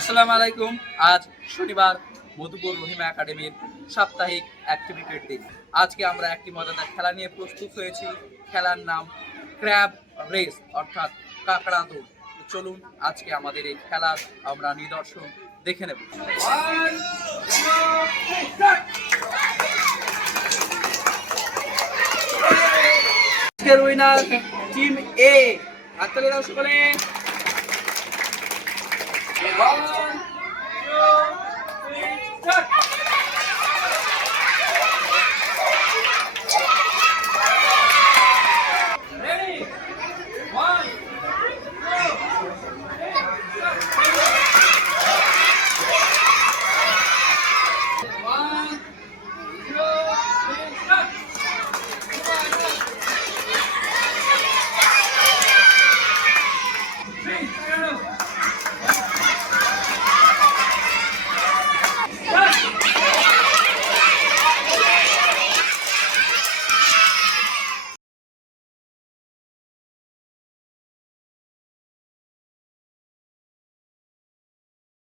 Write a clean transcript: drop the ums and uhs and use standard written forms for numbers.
আসসালামু আলাইকুম। আজ শনিবার মধুপুর রহিমা একাডেমির সাপ্তাহিক অ্যাক্টিভিটির দিন। আজকে আমরা একটি মজাদার খেলা নিয়ে প্রস্তুত হয়েছি। খেলার নাম ক্র্যাব রেস অর্থাৎ কাঁকড়া দৌড়। চলুন আজকে আমাদের এই খেলার আমরা নিদর্শন দেখে নেব। আজকের উইনার টিম এ। হাততালি দাও সকলে।